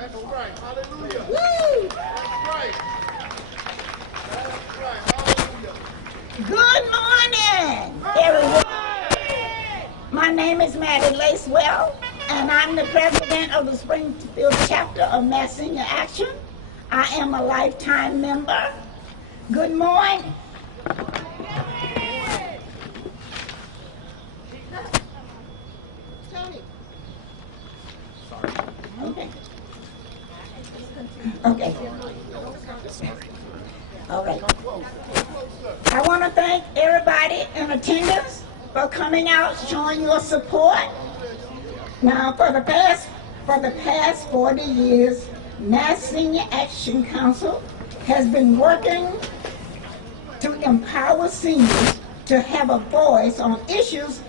That's right. Hallelujah. Woo! That's right. That's right. Hallelujah. Good morning, everyone. My name is Maddie Lacewell, and I'm the president of the Springfield chapter of Mass Senior Action. I am a lifetime member. Good morning. Okay. All right. I want to thank everybody in attendance for coming out, showing your support. Now, for the past 40 years, Mass Senior Action Council has been working to empower seniors to have a voice on issues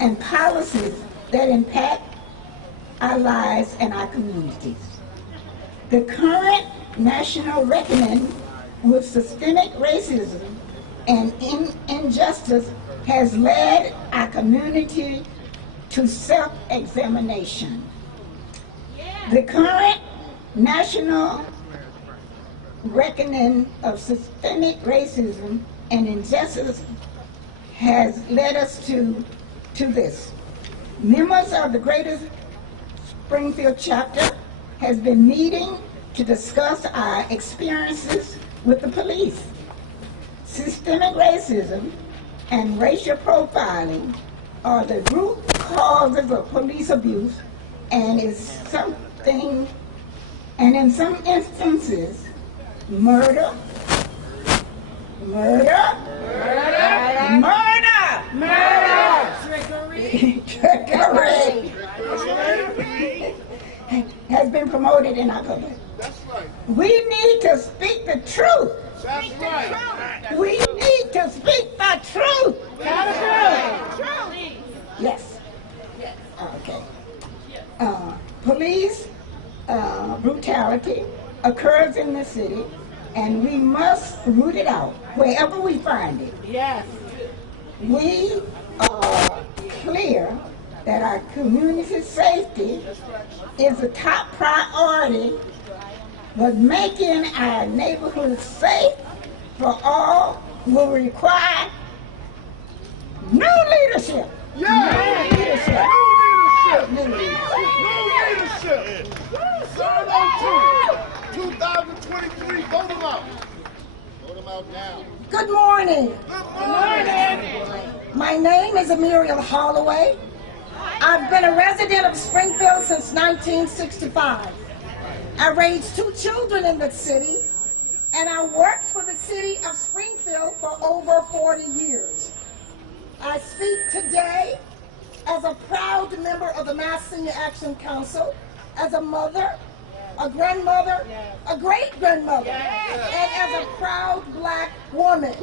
and policies that impact our lives and our communities. The current national reckoning with systemic racism and injustice has led our community to self-examination. The current national reckoning of systemic racism and injustice has led us to this. Members of the Greater Springfield chapter has been meeting to discuss our experiences with the police. Systemic racism and racial profiling are the root causes of police abuse, and in some instances, murder, trickery has been promoted in our country. That's right. We need to speak the truth. That's right. We need to speak the truth. Yes. Okay. Police brutality occurs in the city, and we must root it out wherever we find it. Yes. We are clear that our community safety is a top priority, but making our neighborhoods safe for all will require new leadership. Yeah. New leadership. New leadership. Sign on to 2023. Vote them out. Vote them out now. Good morning. Good morning. My name is Muriel Holloway. I've been a resident of Springfield since 1965. I raised 2 children in the city, and I worked for the city of Springfield for over 40 years. I speak today as a proud member of the Mass Senior Action Council, as a mother, a grandmother, a great-grandmother, and as a proud black woman.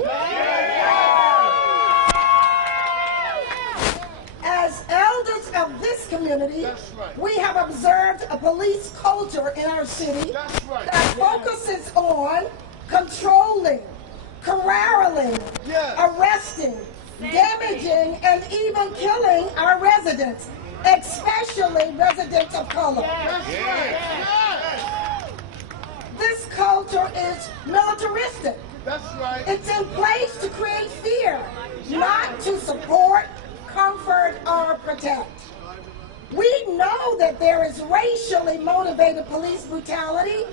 As elders of this community, we have observed a police culture in our city that focuses on controlling, corralling, arresting, damaging, and even killing our residents, especially residents of color. This culture is militaristic. That's right. It's in place to create fear, not to support, comfort, or protect. We know that there is racially motivated police brutality,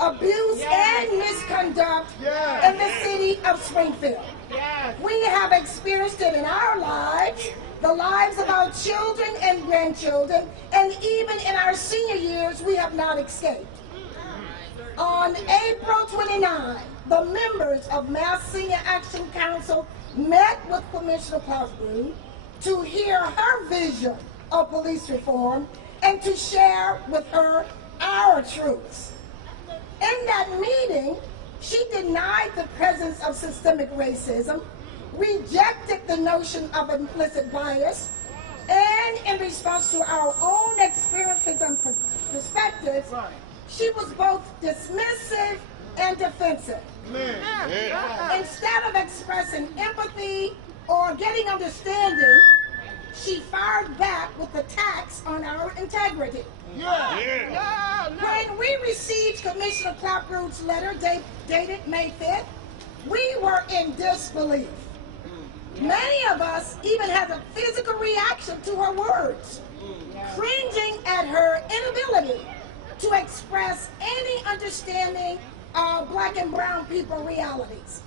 abuse, and misconduct in the city of Springfield. We have experienced it in our lives, the lives of our children and grandchildren, and even in our senior years, we have not escaped. On April 29, the members of Mass Senior Action Council met with Commissioner Clapprood to hear her vision of police reform and to share with her our truths. In that meeting, she denied the presence of systemic racism, rejected the notion of implicit bias, and in response to our own experiences and perspectives, she was both dismissive and defensive. Instead of expressing empathy or getting understanding, she fired back with attacks on our integrity. When we received Commissioner Clapprood's letter dated May 5th, we were in disbelief. Many of us even had a physical reaction to her words, cringing at her inability to express any understanding of Black and brown people realities.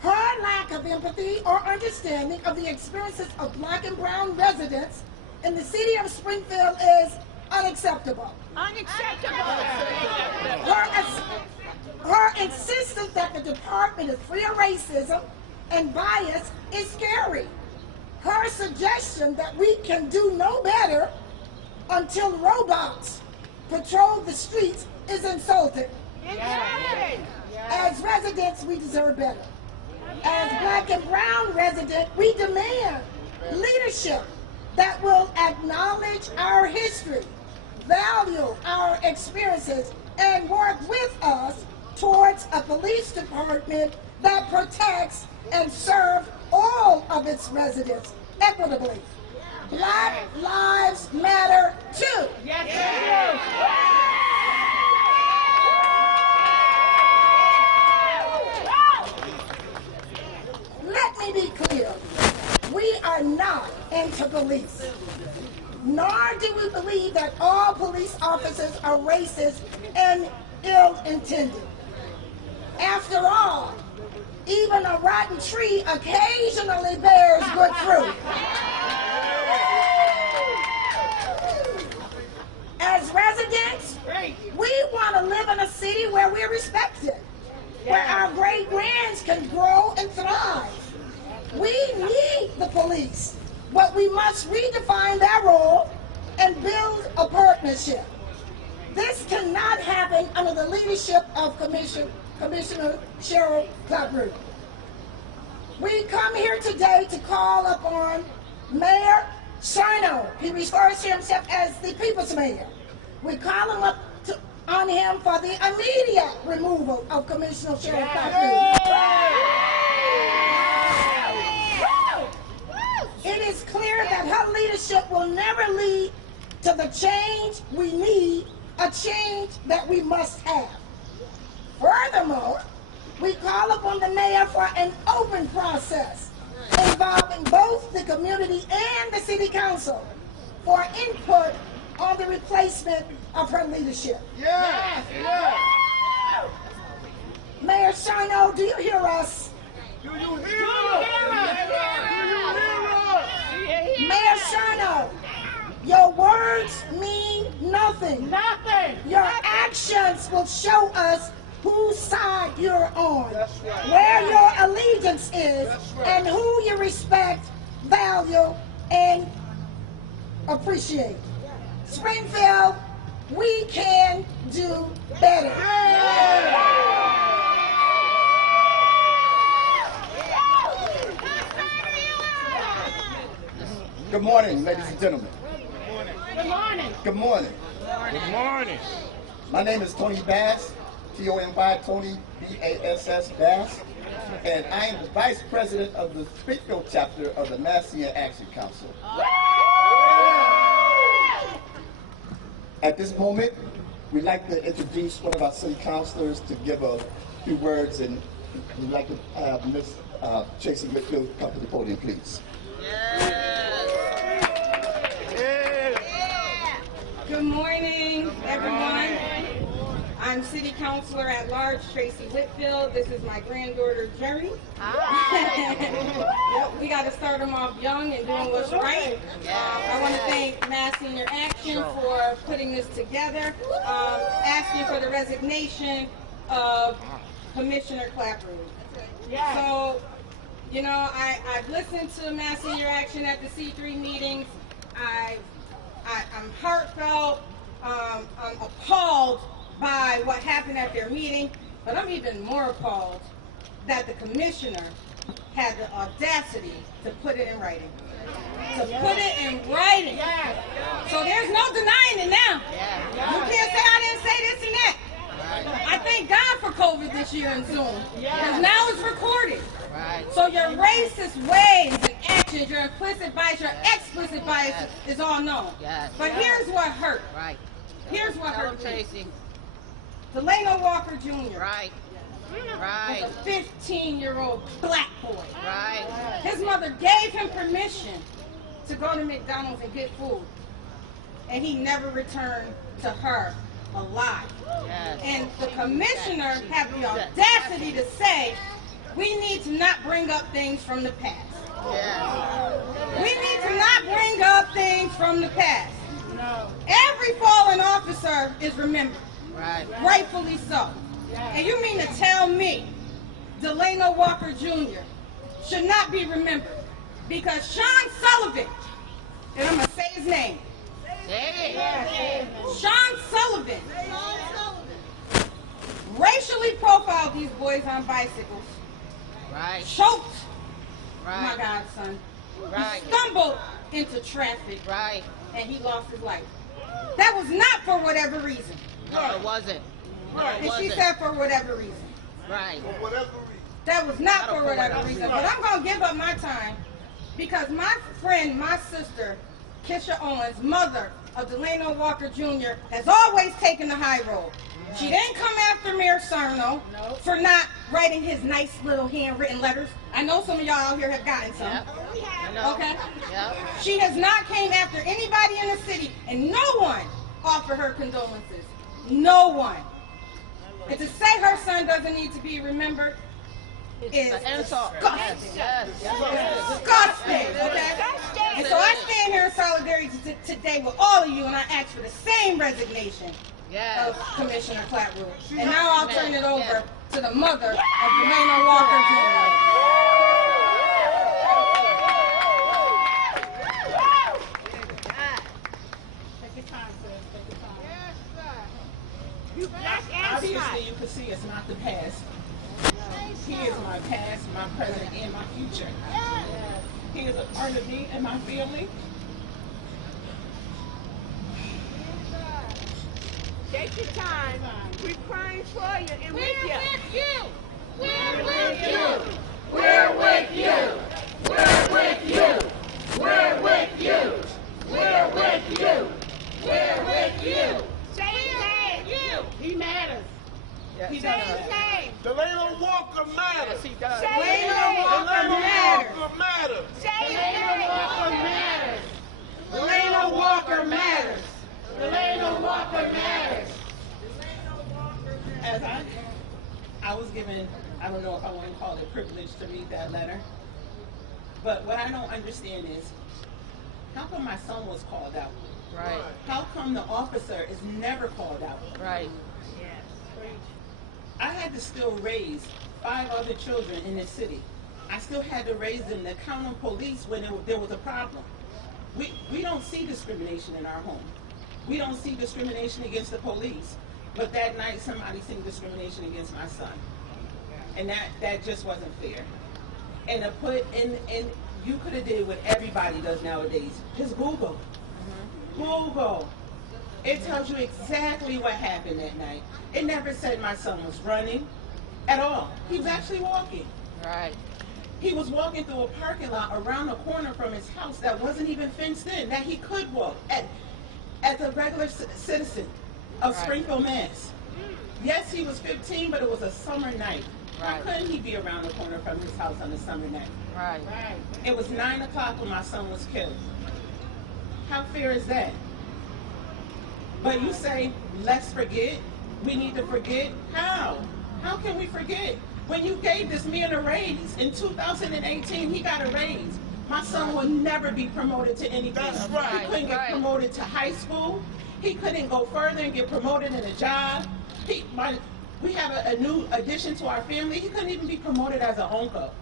Her lack of empathy or understanding of the experiences of Black and brown residents in the city of Springfield is unacceptable. Her insistence that the department is free of racism and bias is scary. Her suggestion that we can do no better until robots patrol the streets is insulting. As residents, we deserve better. As Black and brown residents, we demand leadership that will acknowledge our history, value our experiences, and work with us towards a police department that protects and serves all of its residents equitably. Black lives matter too. Yes, they do. Let me be clear. We are not anti-police, nor do we believe that all police officers are racist and ill-intended. After all, even a rotten tree occasionally bears good fruit. As residents, we want to live in a city where we're respected, where our great-grands can grow and thrive. We need the police, but we must redefine their role and build a partnership. This cannot happen under the leadership of Commissioner Cheryl Clapprood. We come here today to call upon Mayor Shino. He refers to himself as the People's Mayor. We call on him for the immediate removal of Commissioner Cheryl Clapprood. It is clear that her leadership will never lead to the change we need, a change that we must have. Furthermore, we call upon the mayor for an open process involving both the community and the city council for input on the replacement of her leadership. Yes. Mayor Shino, do you hear us? Do you hear us? Mayor Shino, your words mean nothing. Your actions will show us whose side you're on, where your allegiance is, and who you respect, value, and appreciate. Springfield, we can do better. Good morning, ladies and gentlemen. Good morning. Good morning. Good morning. My name is Tony Bass, T-O-N-Y, Tony, B-A-S-S, Bass, and I am the Vice President of the Springfield chapter of the Mass Senior Action Council. At this moment, we'd like to introduce one of our city councilors to give a few words, and we'd like to have Ms. Tracy Whitfield come to the podium, please. Good morning, everyone. I'm City Councilor at Large Tracy Whitfield. This is my granddaughter, Jerry. We got to start them off young and doing what's right. I want to thank Mass Senior Action for putting this together, asking for the resignation of Commissioner Clapprood. So, you know, I've listened to Mass Senior Action at the C3 meetings. I'm heartfelt, I'm appalled by what happened at their meeting, but I'm even more appalled that the commissioner had the audacity to put it in writing. So there's no denying it now. You can't say I didn't say this and that. I thank God for COVID this year in Zoom, because now it's recorded. So your racist ways and actions, your implicit bias, your explicit bias is all known. But here's what hurt. Here's what hurt me. Delano Walker Jr. Right. was Right. a 15-year-old black boy. Right. His mother gave him permission to go to McDonald's and get food, and he never returned to her alive. Yes. And the commissioner had the audacity to say, we need to not bring up things from the past. Yes. We need to not bring up things from the past. Every fallen officer is remembered, Right. rightfully so. And you mean to tell me Delano Walker Jr. should not be remembered because Sean Sullivan, and I'm going to say his name, Hey. Sean Sullivan, racially profiled these boys on bicycles, Right. choked my Right. godson, Right. he stumbled into traffic, Right. and he lost his life. That was not for whatever reason. No, it wasn't. No, it And she wasn't. said for whatever reason. Right. That was not Not for for whatever whatever reason. reason. But I'm going to give up my time because my friend, my sister, Kisha Owens, mother of Delano Walker Jr., has always taken the high road. She didn't come after Mayor Sarno for not writing his nice little handwritten letters. I know some of y'all out here have gotten some. Yep. I know. Okay? Yep. She has not came after anybody in the city, and no one offered her condolences. No one. And to say her son doesn't need to be remembered is An insult. disgusting. Yes. Yes. Disgusting, okay? And so I stand here in solidarity today with all of you, and I ask for the same resignation Yes. of Commissioner Clapprood. And now I'll turn it over to the mother of Delano Walker Jr. Obviously, you can see it's not the past. He is my past, my present, and my future. He is a part of me and my family. Take your time. We're praying for you and with you. We're with you. We're with you. We're with you. We're with you. We're with you. We're with you. Say his name. He matters. He Say his does. name. Delano Walker matters. Yes, he does. Say his Delano name. Walker matters. Walker matters. Say his name. Delano Walker matters. Delano Walker matters. As I was given, I don't know if I want to call it privilege to read that letter, but what I don't understand is, how come my son was called out? Right. How come the officer is never called out? Right. I had to still raise 5 other children in this city. I still had to raise them to count on police when there was a problem. We don't see discrimination in our home. We don't see discrimination against the police. But that night, somebody seen discrimination against my son. And that just wasn't fair. And to put in you could have did what everybody does nowadays. Just Google. Google. It tells you exactly what happened that night. It never said my son was running at all. He was actually walking. Right. He was walking through a parking lot around the corner from his house that wasn't even fenced in, that he could walk as a regular citizen of Right. Springfield, Mass. Yes, he was 15, but it was a summer night. How Right. couldn't he be around the corner from his house on a summer night? Right. It was 9 o'clock when my son was killed. How fair is that? But you say, let's forget. We need to forget. How? How can we forget? When you gave this man a raise, in 2018, he got a raise. My son will never be promoted to anything. That's right. He couldn't get Right. promoted to high school. He couldn't go further and get promoted in a job. We have a new addition to our family. He couldn't even be promoted as an uncle.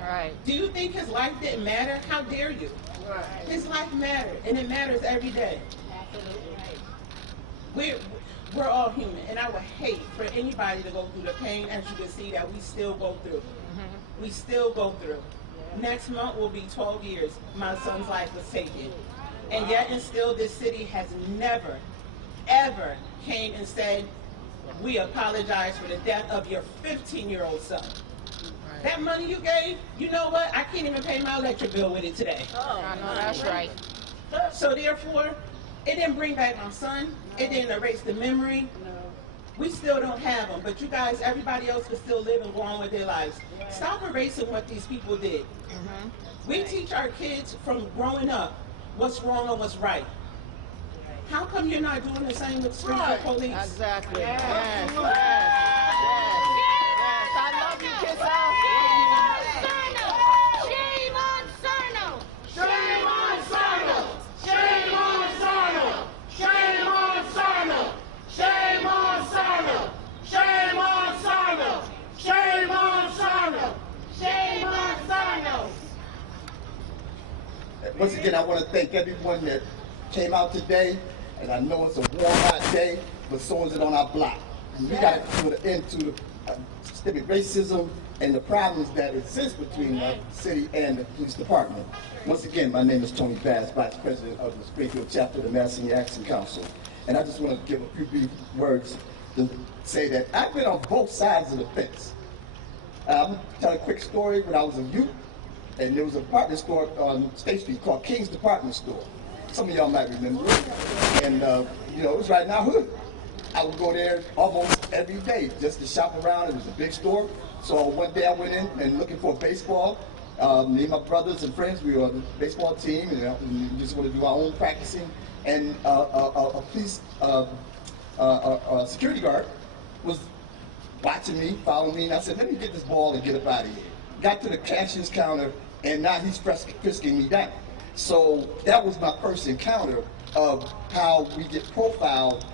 Right. Do you think his life didn't matter? How dare you? His life mattered, and it matters every day. We're all human, and I would hate for anybody to go through the pain, as you can see, that we still go through. We still go through. Next month will be 12 years my son's life was taken. And yet and still this city has never, ever came and said, we apologize for the death of your 15-year-old son. Right. That money you gave, you know what? I can't even pay my electric bill with it today. I know that's right. So therefore, it didn't bring back my son. It didn't erase the memory. We still don't have them, but you guys, everybody else can still live and go on with their lives. Stop erasing what these people did. We teach our kids from growing up what's wrong and what's right. How come you're not doing the same with Springfield Police? Exactly. Yes. Yes. Yes. I love you, Cheryl. Shame on Cerno! Shame on Cerno! Shame on Cerno! Shame on Cerno! Shame on Cerno! Shame on Cerno! Shame on Cerno! Shame on Cerno! Once again, I want to thank everyone that came out today. And I know it's a warm, hot day, but so is it on our block. And we got to put an end to the systemic racism and the problems that exist between the city and the police department. Once again, my name is Tony Bass, Vice President of the Springfield chapter of the Mass Senior Action Council. And I just want to give a few brief words to say that I've been on both sides of the fence. I'm going to tell a quick story. When I was a youth, and there was a department store on State Street called King's Department Store. Some of y'all might remember it. And, you know, it was right in our hood. I would go there almost every day just to shop around. It was a big store. So one day I went in and looking for baseball. Me and my brothers and friends, we were on the baseball team, and we just want to do our own practicing. And a police security guard was watching me, following me, and I said, let me get this ball and get up out of here. Got to the cashier's counter, and now he's frisking me down. So that was my first encounter of how we get profiled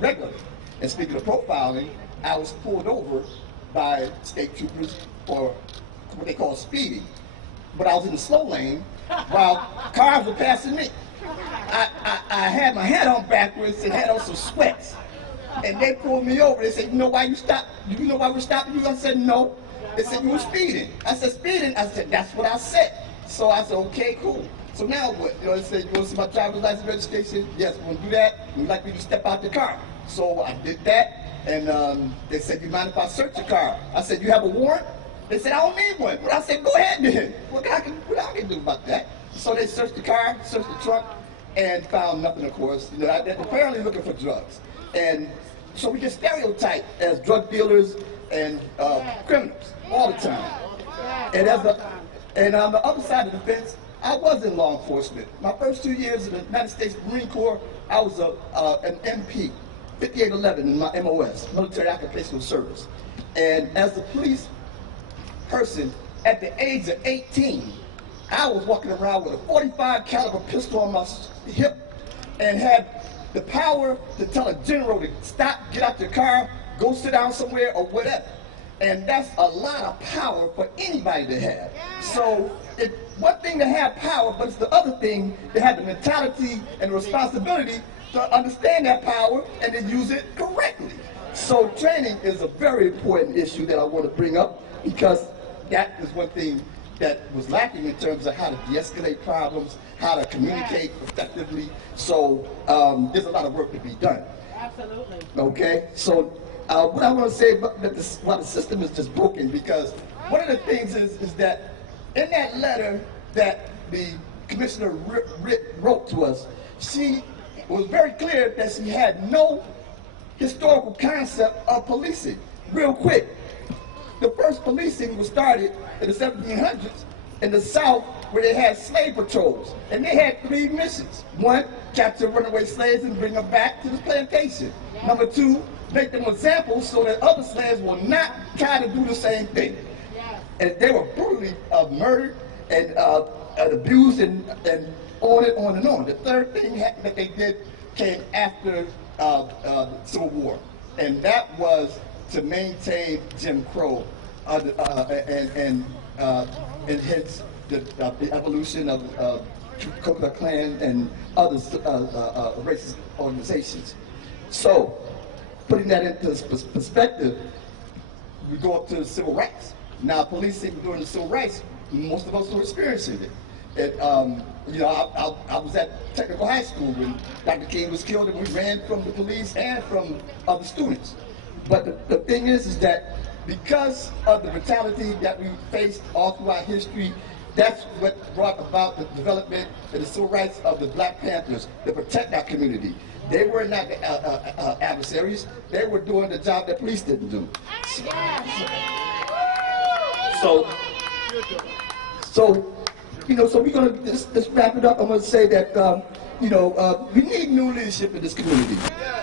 regularly. And speaking of profiling, I was pulled over by state troopers for what they call speeding. But I was in the slow lane while cars were passing me. I had my hat on backwards and had on some sweats. And they pulled me over. They said, you know why you stopped? Do you know why we're stopping you? I said, no. They said, you were speeding. I said, speeding? I said, that's what I said. So I said, okay, cool. So now what? You know, they said, you want to see my driver's license registration? Yes, we want to do that. We'd like me to step out the car. So I did that. And they said, you mind if I search your car? I said, you have a warrant? They said, I don't need one. But I said, go ahead then. What I can do about that? So they searched the car, searched the trunk, and found nothing, of course. You know, they're apparently looking for drugs. And so we get stereotyped as drug dealers and criminals all the time. And on the other side of the fence, I was in law enforcement. My first 2 years in the United States Marine Corps, I was an MP, 5811 in my MOS, Military Occupational Service. And as a police person, at the age of 18, I was walking around with a .45 caliber pistol on my hip and had the power to tell a general to stop, get out your car, go sit down somewhere or whatever. And that's a lot of power for anybody to have. So it's one thing to have power, but it's the other thing to have the mentality and the responsibility to understand that power and to use it correctly. So training is a very important issue that I want to bring up, because that is one thing that was lacking in terms of how to de-escalate problems, how to communicate effectively. So there's a lot of work to be done. Absolutely. Okay, so what I want to say about why the system is just broken, because one of the things is that in that letter that the Commissioner wrote to us, she was very clear that she had no historical concept of policing. Real quick, the first policing was started in the 1700s in the South, where they had slave patrols, and they had 3 missions. 1, capture runaway slaves and bring them back to the plantation. Number 2, make them examples so that other slaves will not try to do the same thing. And they were brutally murdered and abused and on and on and on. The third thing that they did came after the Civil War, and that was to maintain Jim Crow and hence the evolution of Ku Klux Klan and other racist organizations. So, putting that into perspective, we go up to the civil rights. Now, policing during the civil rights, most of us were experiencing it. You know, I was at Technical High School when Dr. King was killed, and we ran from the police and from other students. But the thing is that because of the brutality that we faced all throughout history, that's what brought about the development and the civil rights of the Black Panthers to protect our community. They were not the adversaries. They were doing the job that police didn't do. So we're going to just wrap it up. I'm going to say that, we need new leadership in this community.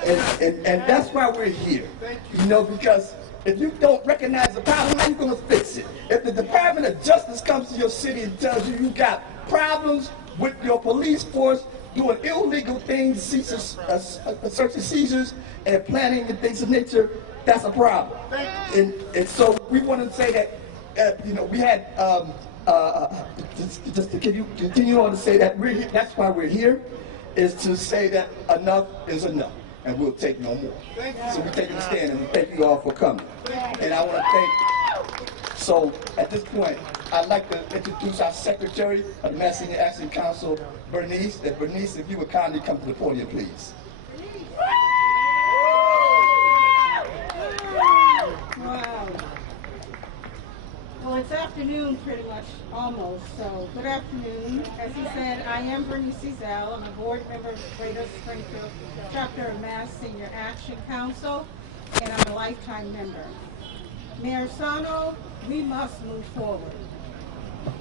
And that's why we're here. Because if you don't recognize the problem, how are you going to fix it? If the Department of Justice comes to your city and tells you you got problems with your police force doing illegal things, search and seizures, and planning and things of nature, that's a problem. And so we want to say that, we had, just to continue on to say that we're here, that's why we're here, is to say that enough is enough, and we'll take no more. So we're taking a stand, and we thank you all for coming. And I want to thank, so at this point, I'd like to introduce our Secretary of the Mass Senior Action Council, Bernice. Bernice, if you would kindly come to the podium, please. Wow. Well, it's afternoon pretty much, almost, so good afternoon. As he said, I am Bernice Seazell. I'm a board member of the Greater Springfield Chapter of Mass Senior Action Council, and I'm a lifetime member. Mayor Sano, we must move forward,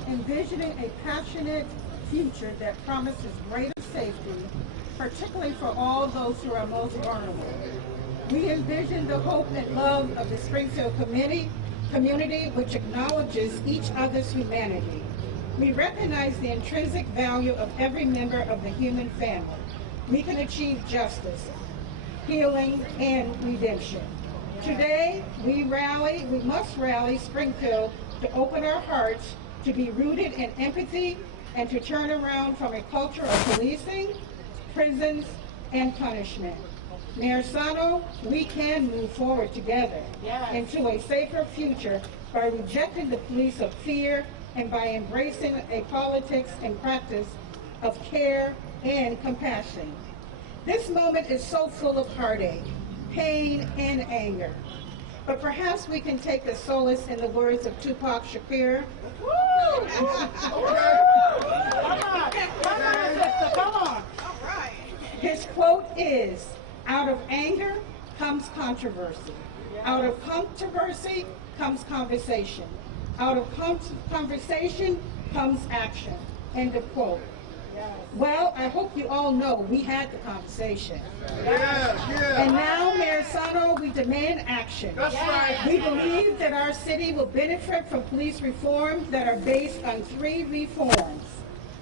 envisioning a passionate future that promises greater safety, particularly for all those who are most vulnerable. We envision the hope and love of the Springfield community which acknowledges each other's humanity. We recognize the intrinsic value of every member of the human family. We can achieve justice, healing, and redemption. Today, we must rally Springfield to open our hearts, to be rooted in empathy, and to turn around from a culture of policing, prisons, and punishment. Mayor Sano, we can move forward together into a safer future by rejecting the police of fear and by embracing a politics and practice of care and compassion. This moment is so full of heartache, pain, and anger. But perhaps we can take a solace in the words of Tupac Shakur. Come on. His quote is, "Out of anger comes controversy. Out of controversy comes conversation. Out of conversation comes action." End of quote. Well, I hope you all know we had the conversation. And now, Mayor Sano, we demand action. That's right. We believe that our city will benefit from police reforms that are based on 3 reforms.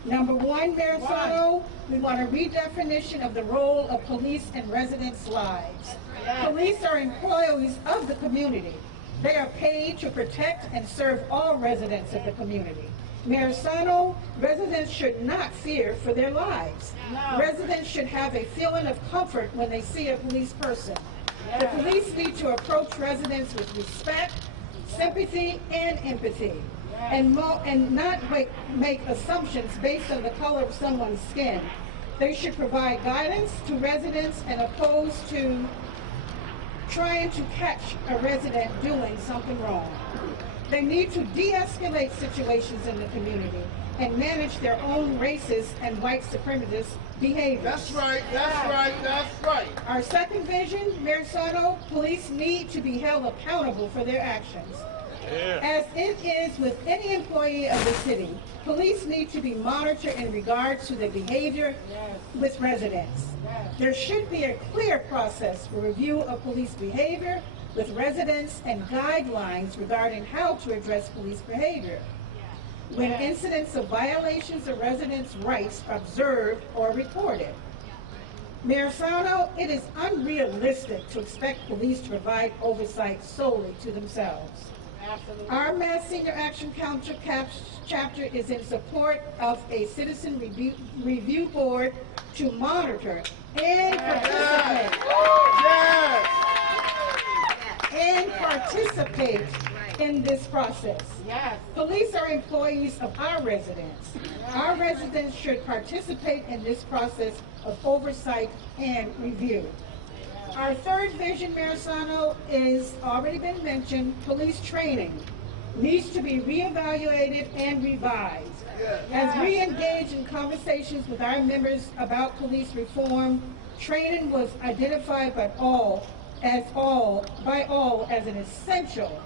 Number 1, Mayor Sano, we want a redefinition of the role of police in residents' lives. Police are employees of the community. They are paid to protect and serve all residents of the community. Mayor Sano, residents should not fear for their lives. Residents should have a feeling of comfort when they see a police person. The police need to approach residents with respect, sympathy, and empathy, and not make assumptions based on the color of someone's skin. They should provide guidance to residents and opposed to trying to catch a resident doing something wrong. They need to de-escalate situations in the community and manage their own racist and white supremacist behaviors. That's right, that's right, that's right. Our second vision, Mayor Sano, police need to be held accountable for their actions. As it is with any employee of the city, police need to be monitored in regards to their behavior with residents. There should be a clear process for review of police behavior with residents and guidelines regarding how to address police behavior when incidents of violations of residents' rights are observed or reported. Mayor Sano, it is unrealistic to expect police to provide oversight solely to themselves. Our Mass Senior Action Council chapter is in support of a citizen review board to monitor and participate in this process. Police are employees of our residents. Our residents should participate in this process of oversight and review. Our third vision, Mayor Sano, is already been mentioned. Police training needs to be reevaluated and revised. As we engage in conversations with our members about police reform, Training was identified by all as an essential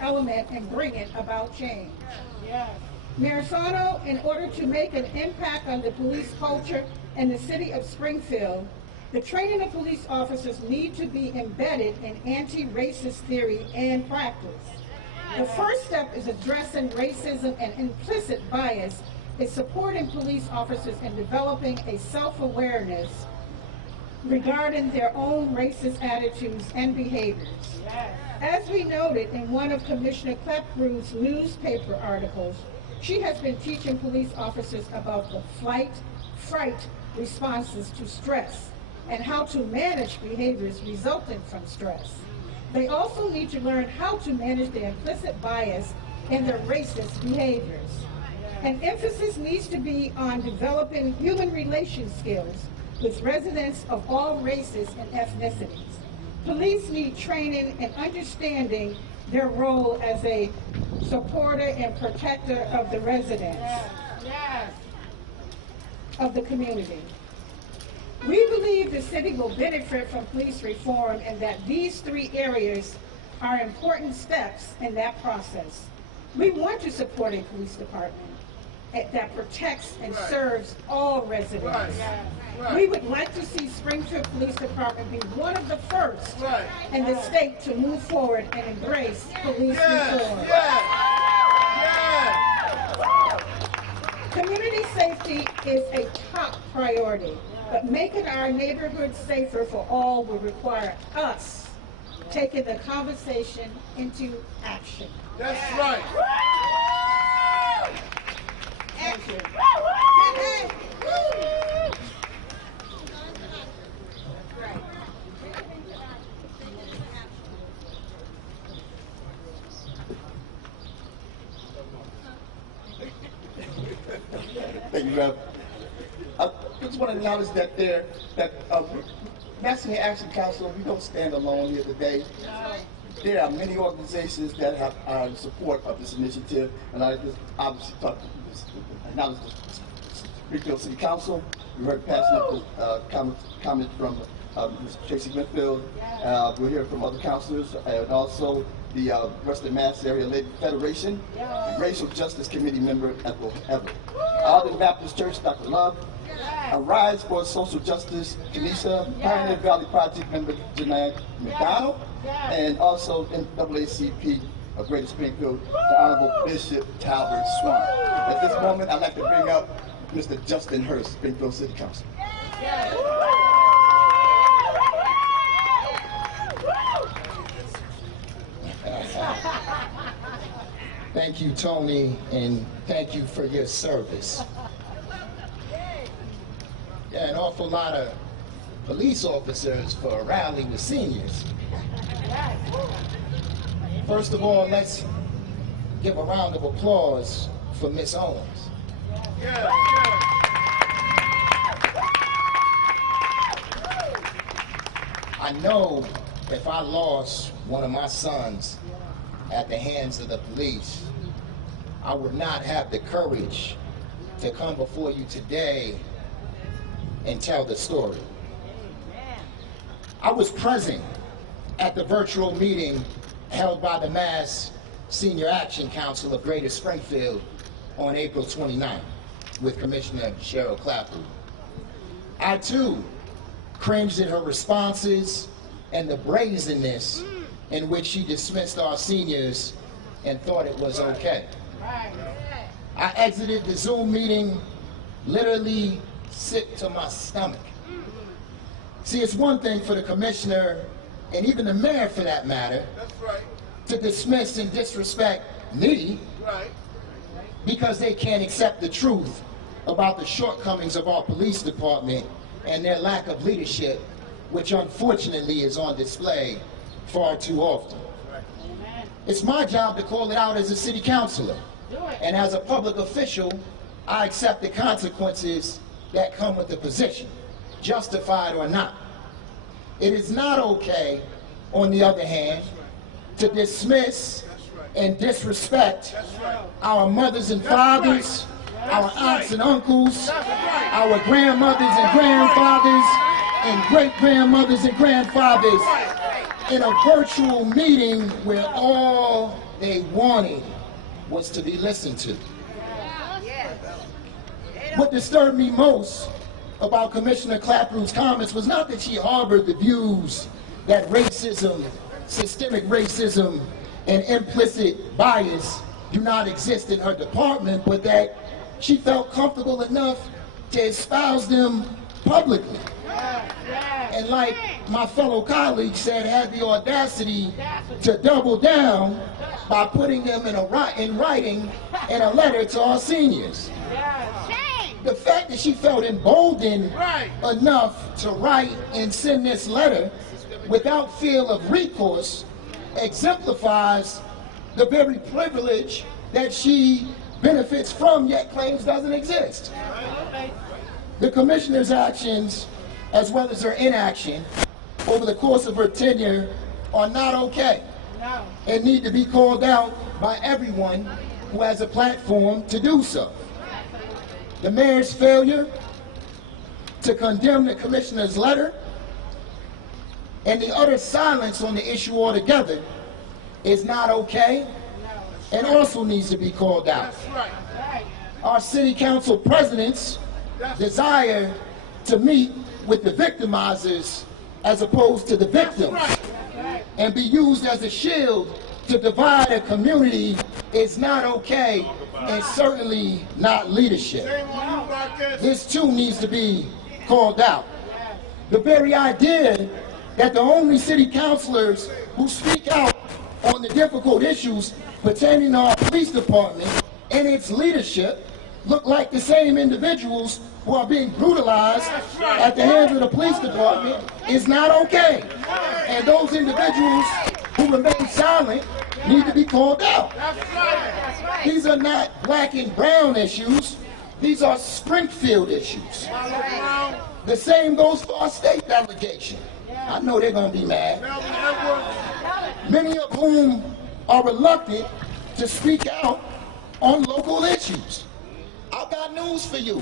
element in bringing about change. Yes. Mayor Sarno, in order to make an impact on the police culture in the city of Springfield, the training of police officers need to be embedded in anti-racist theory and practice. The first step is addressing racism and implicit bias, is supporting police officers in developing a self-awareness regarding their own racist attitudes and behaviors. As we noted in one of Commissioner Clapprood's newspaper articles, she has been teaching police officers about the fright responses to stress and how to manage behaviors resulting from stress. They also need to learn how to manage the implicit bias in their racist behaviors. An emphasis needs to be on developing human relation skills with residents of all races and ethnicities. Police need training and understanding their role as a supporter and protector of the residents of the community. We believe the city will benefit from police reform and that these three areas are important steps in that process. We want to support a police department that protects and serves all residents. We would like to see Springfield Police Department be one of the first in the state to move forward and embrace police reform. Community safety is a top priority, but making our neighborhoods safer for all will require us taking the conversation into action. That's right. Thank you. Thank you, Rev. I just want to acknowledge that National Action Council, we don't stand alone here today. There are many organizations that are in support of this initiative, and I just obviously acknowledge the Springfield City Council. We heard passing up the comment from Ms. Tracy Whitfield. We're hearing from other councilors, and also the Western Mass Area Labor Federation, the Racial Justice Committee member Ethel Everett. Alden Baptist Church, Dr. Love. Arise for Social Justice, Janisa. Pioneer Valley Project member Janine McDonald. And also NAACP of Greater Springfield, the Honorable Bishop Talbert Swan. At this moment, I'd like to bring up Mr. Justin Hurst, Springfield City Council. Thank you, Tony, and thank you for your service. Yeah, an awful lot of police officers for rallying the seniors. First of all, let's give a round of applause for Miss Owens. I know if I lost one of my sons at the hands of the police, I would not have the courage to come before you today and tell the story. I was present at the virtual meeting held by the Mass Senior Action Council of Greater Springfield on April 29th with Commissioner Cheryl Clapprood. I too cringed at her responses and the brazenness in which she dismissed our seniors and thought it was okay. I exited the Zoom meeting literally sick to my stomach. See, it's one thing for the commissioner, and even the mayor for that matter, to dismiss and disrespect me because they can't accept the truth about the shortcomings of our police department and their lack of leadership, which unfortunately is on display far too often. It's my job to call it out as a city councilor, and as a public official, I accept the consequences that come with the position, justified or not. It is not okay, on the other hand, to dismiss and disrespect our mothers and fathers, our aunts and uncles, our grandmothers and grandfathers, and great-grandmothers and grandfathers in a virtual meeting where all they wanted was to be listened to. What disturbed me most about Commissioner Clapprood's comments was not that she harbored the views that racism, systemic racism, and implicit bias do not exist in her department, but that she felt comfortable enough to espouse them publicly. And like my fellow colleague said, had the audacity to double down by putting them in writing in a letter to our seniors. The fact that she felt emboldened enough to write and send this letter without fear of recourse exemplifies the very privilege that she benefits from yet claims doesn't exist. The commissioner's actions, as well as her inaction, over the course of her tenure are not okay and need to be called out by everyone who has a platform to do so. The mayor's failure to condemn the commissioner's letter and the utter silence on the issue altogether is not okay and also needs to be called out. Our city council presidents desire to meet with the victimizers as opposed to the victims and be used as a shield to divide a community is not okay and certainly not leadership. This too needs to be called out. The very idea that the only city councilors who speak out on the difficult issues pertaining to our police department and its leadership look like the same individuals who are being brutalized at the hands of the police department is not okay. And those individuals who remain silent need to be called out. These are not black and brown issues. These are Springfield issues. The same goes for our state delegation. I know they're going to be mad. Many of whom are reluctant to speak out on local issues. I've got news for you.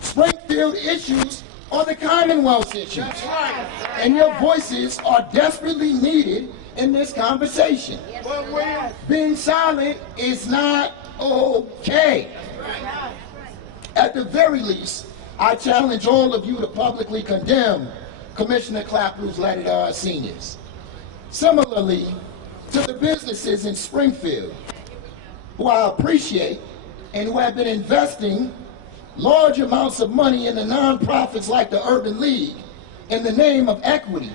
Springfield issues are the Commonwealth's issues. And your voices are desperately needed in this conversation. Being silent is not okay. At the very least, I challenge all of you to publicly condemn Commissioner Clapprood's letter to our seniors. Similarly to the businesses in Springfield, who I appreciate and who have been investing large amounts of money in the nonprofits like the Urban League in the name of equity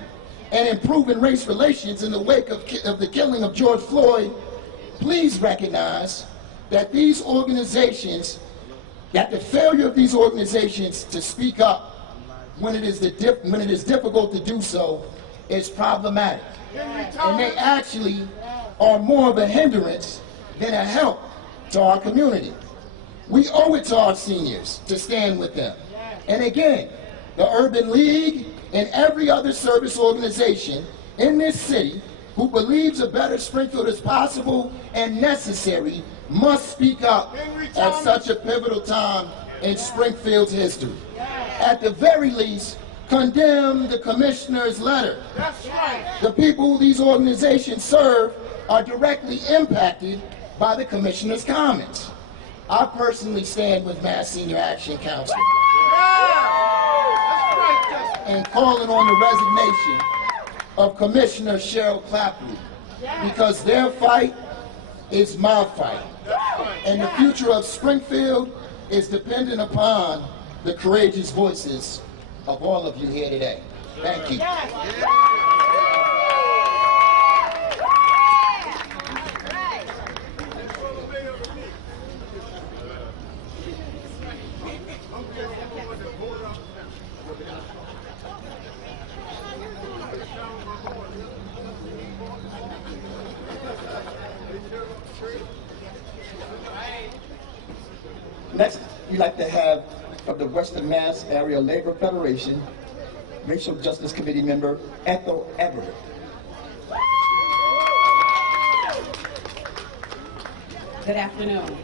and improving race relations in the wake of the killing of George Floyd, please recognize that these organizations, that the failure of these organizations to speak up when it is difficult to do so is problematic. And they actually are more of a hindrance than a help to our community. We owe it to our seniors to stand with them. And again, the Urban League and every other service organization in this city who believes a better Springfield is possible and necessary must speak up at such a pivotal time in Springfield's history. At the very least, condemn the commissioner's letter. The people who these organizations serve are directly impacted by the commissioner's comments. I personally stand with Mass Senior Action Council and calling on the resignation of Commissioner Cheryl Clapprood because their fight is my fight. And the future of Springfield is dependent upon the courageous voices of all of you here today. Thank you. Next, we'd like to have from the Western Mass Area Labor Federation, Racial Justice Committee member Ethel Everett. Good afternoon.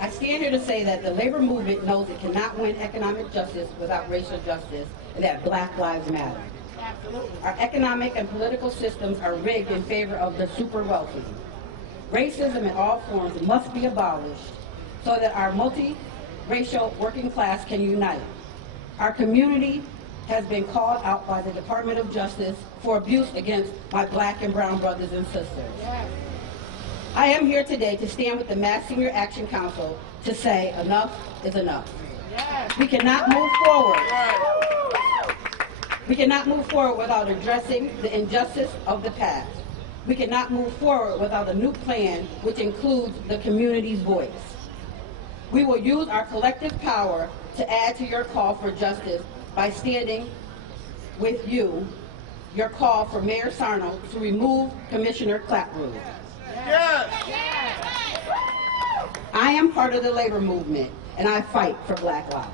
I stand here to say that the labor movement knows it cannot win economic justice without racial justice, and that Black lives matter. Our economic and political systems are rigged in favor of the super wealthy. Racism in all forms must be abolished so that our multi-racial working class can unite. Our community has been called out by the Department of Justice for abuse against my Black and brown brothers and sisters. I am here today to stand with the Mass Senior Action Council to say enough is enough. We cannot move forward. We cannot move forward without addressing the injustice of the past. We cannot move forward without a new plan which includes the community's voice. We will use our collective power to add to your call for justice by standing with you, your call for Mayor Sarno to remove Commissioner Clapprood. I am part of the labor movement, and I fight for Black lives.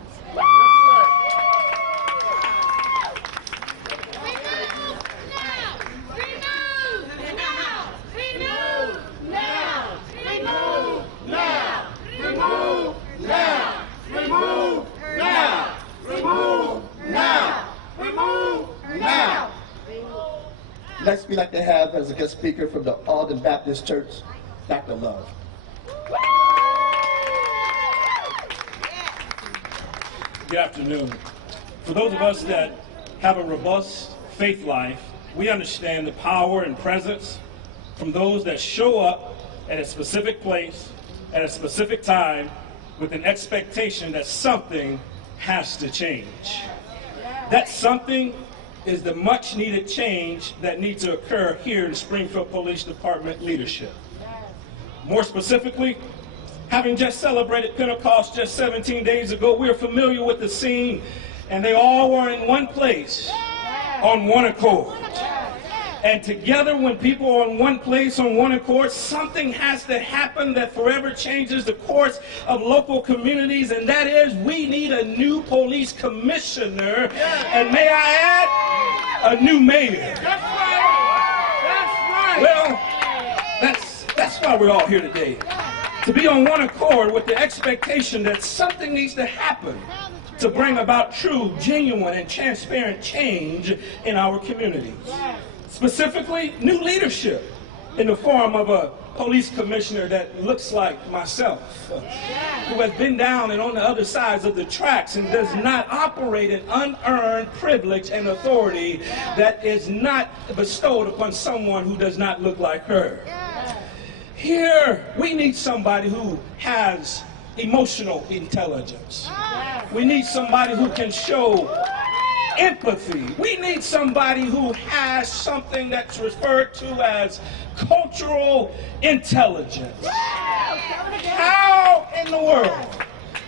Next, we'd like to have as a guest speaker from the Alden Baptist Church, Dr. Love. Good afternoon. For those of us that have a robust faith life, we understand the power and presence from those that show up at a specific place, at a specific time, with an expectation that something has to change. That something is the much needed change that needs to occur here in Springfield Police Department leadership. More specifically, having just celebrated Pentecost just 17 days ago, we are familiar with the scene, and they all were in one place, on one accord. And together, when people are in one place, on one accord, something has to happen that forever changes the course of local communities, and that is, we need a new police commissioner, and may I add, a new mayor. That's right. Well, that's why we're all here today. To be on one accord with the expectation that something needs to happen to bring about true, genuine, and transparent change in our communities. Specifically, new leadership in the form of a police commissioner that looks like myself, who has been down and on the other sides of the tracks and does not operate in unearned privilege and authority that is not bestowed upon someone who does not look like her. Here, we need somebody who has emotional intelligence. We need somebody who can show empathy. We need somebody who has something that's referred to as cultural intelligence. How in the world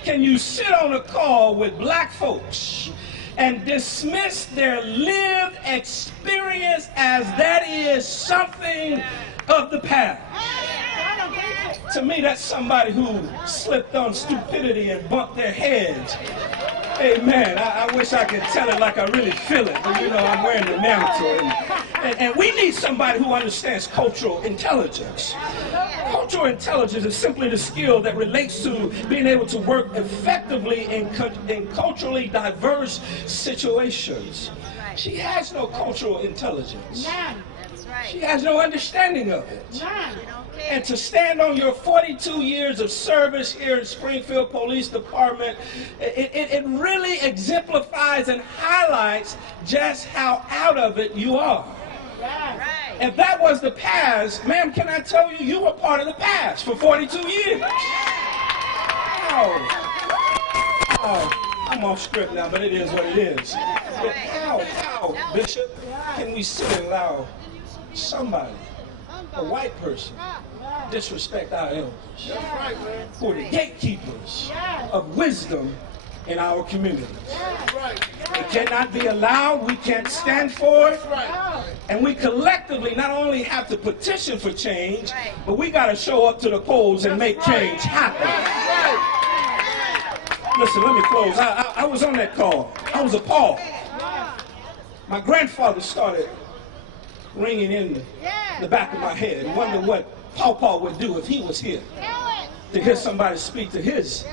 can you sit on a call with Black folks and dismiss their lived experience as that is something of the past? To me, that's somebody who slipped on stupidity and bumped their heads. Amen. I wish I could tell it like I really feel it, but you know, I'm wearing the mantle. And we need somebody who understands cultural intelligence. Cultural intelligence is simply the skill that relates to being able to work effectively in culturally diverse situations. She has no cultural intelligence. She has no understanding of it. And to stand on your 42 years of service here in Springfield Police Department, it really exemplifies and highlights just how out of it you are. If that was the past, ma'am, can I tell you, you were part of the past for 42 years. I'm off script now, but it is what it is. How, Bishop, can we sit and allow somebody, a white person, disrespect our elders, who are the gatekeepers of wisdom in our communities? It cannot be allowed. We can't stand for it. And we collectively not only have to petition for change, but we got to show up to the polls and make change happen. Listen, let me close. I was on that call. I was appalled. My grandfather started ringing in the back of my head and wondered what Pawpaw would do if he was here. to hear somebody speak to his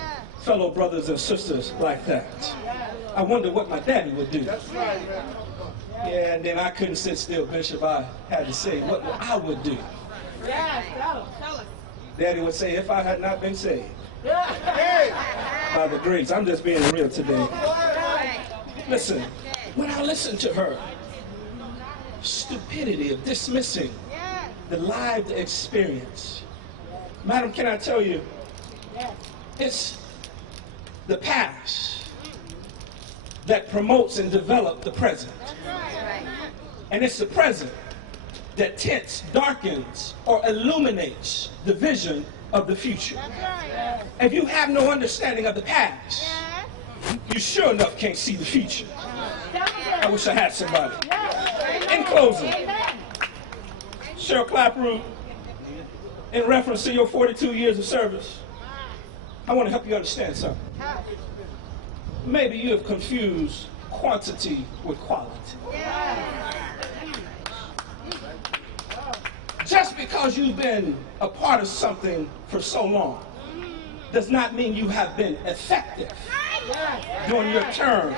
fellow brothers and sisters like that. I wonder what my daddy would do. Yeah, and then I couldn't sit still, Bishop. I had to say what I would do. Daddy would say, if I had not been saved by the grace. I'm just being real today. Listen, when I listen to her stupidity of dismissing the lived experience, Madam, can I tell you, it's the past that promotes and develops the present. And it's the present that tints, darkens, or illuminates the vision of the future. If you have no understanding of the past, you sure enough can't see the future. I wish I had somebody. In closing, Cheryl Clapprood, in reference to your 42 years of service, I want to help you understand something. Maybe you have confused quantity with quality. Just because you've been a part of something for so long does not mean you have been effective during your term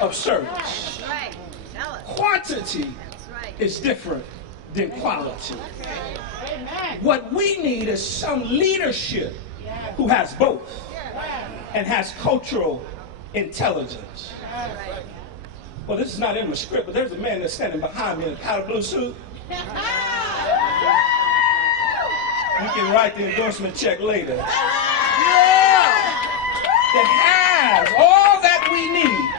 of service. Quantity is different than quality. What we need is some leadership who has both and has cultural intelligence. Well, this is not in my script, but there's a man that's standing behind me in a powder blue suit. You can write the endorsement check later. That has all that we need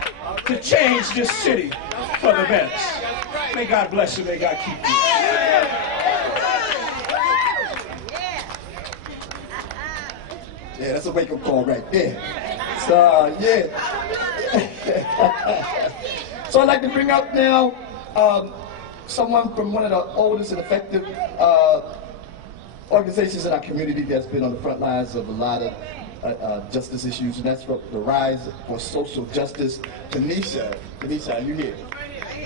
to change this city for the best. May God bless you. May God keep you. Yeah, that's a wake-up call right there. So, yeah. So I'd like to bring up now someone from one of the oldest and effective organizations in our community that's been on the front lines of a lot of justice issues, and that's the Rise for Social Justice. Tanisha, are you here?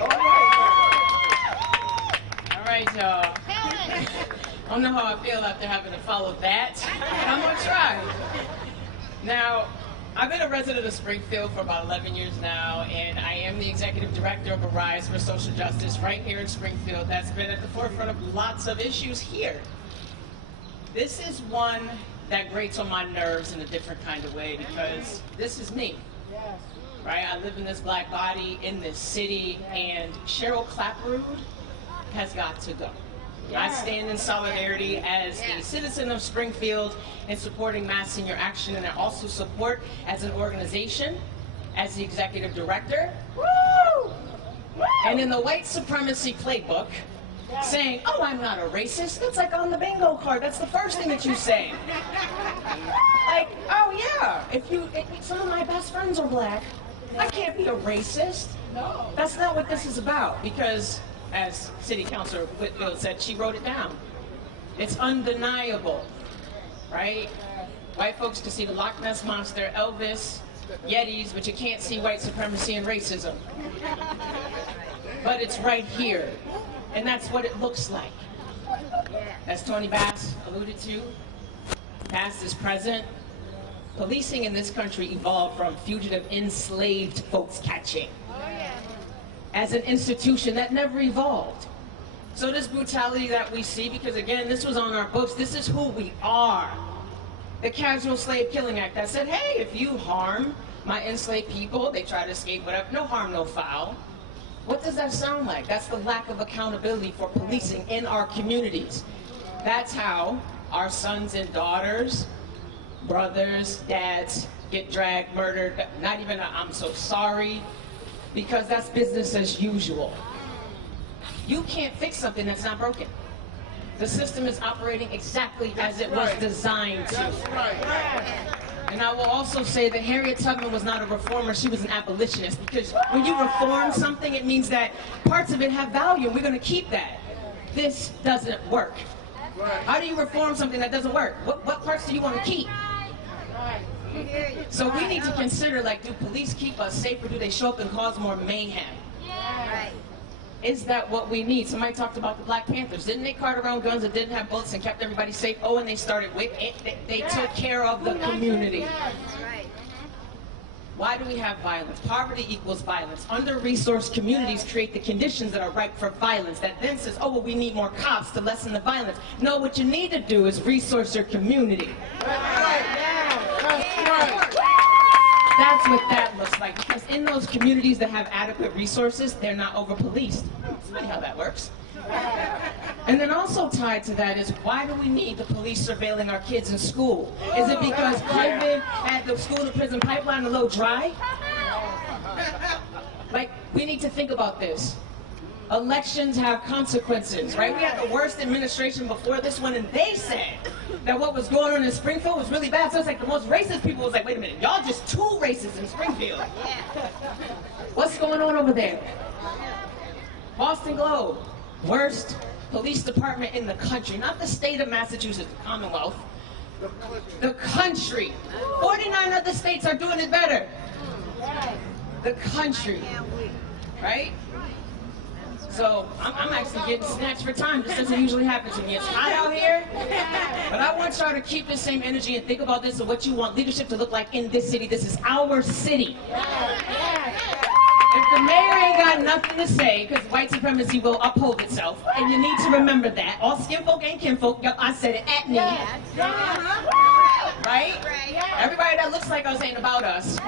All right, y'all. I don't know how I feel after having to follow that, but I'm gonna try. Now, I've been a resident of Springfield for about 11 years now, and I am the executive director of a Rise for Social Justice right here in Springfield that's been at the forefront of lots of issues here. This is one that grates on my nerves in a different kind of way because this is me, right? I live in this black body in this city, and Cheryl Clapprood has got to go. I stand in solidarity as a citizen of Springfield in supporting Mass Senior Action, and I also support as an organization, as the executive director. Woo! And in the white supremacy playbook, saying, oh, I'm not a racist. That's like on the bingo card. That's the first thing that you say. Like, oh yeah, if some of my best friends are black, I can't be a racist. No. That's not what this is about, because as City Councilor Whitfield said, she wrote it down. It's undeniable, right? White folks can see the Loch Ness Monster, Elvis, Yetis, but you can't see white supremacy and racism. But it's right here. And that's what it looks like. As Tony Bass alluded to, past is present. Policing in this country evolved from fugitive enslaved folks catching as an institution that never evolved. So this brutality that we see, because again, this was on our books, this is who we are. The Casual Slave Killing Act that said, hey, if you harm my enslaved people, they try to escape, whatever, no harm, no foul. What does that sound like? That's the lack of accountability for policing in our communities. That's how our sons and daughters, brothers, dads get dragged, murdered, not even a I'm so sorry, because that's business as usual. You can't fix something that's not broken. The system is operating exactly as it was designed to. And I will also say that Harriet Tubman was not a reformer, she was an abolitionist, because when you reform something, it means that parts of it have value, and we're going to keep that. This doesn't work. How do you reform something that doesn't work? What parts do you want to keep? So we need to consider, like, do police keep us safe, or do they show up and cause more mayhem? Is that what we need? Somebody talked about the Black Panthers. Didn't they cart around guns that didn't have bullets and kept everybody safe? Oh, and they started with it. They took care of the community. Why do we have violence? Poverty equals violence. Under-resourced communities create the conditions that are ripe for violence. That then says, oh, well, we need more cops to lessen the violence. No, what you need to do is resource your community. That's what that looks like. Because in those communities that have adequate resources, they're not over-policed. That's funny how that works. And then also tied to that is, why do we need the police surveilling our kids in school? Is it because COVID had the school-to-prison pipeline a little dry? Like, we need to think about this. Elections have consequences, right? We had the worst administration before this one, and they said that what was going on in Springfield was really bad. So it's like the most racist people was like, wait a minute, y'all just too racist in Springfield. What's going on over there? Boston Globe, worst police department in the country, not the state of Massachusetts, the Commonwealth, the country. 49 other states are doing it better. The country, right? So I'm actually getting snatched for time. This doesn't usually happen to me. It's hot out here, but I want y'all to keep the same energy and think about this and what you want leadership to look like in this city. This is our city. If the mayor ain't got nothing to say, because white supremacy will uphold itself, and you need to remember that. All skin folk ain't kinfolk. I said it at me. Right? Everybody that looks like us ain't about us.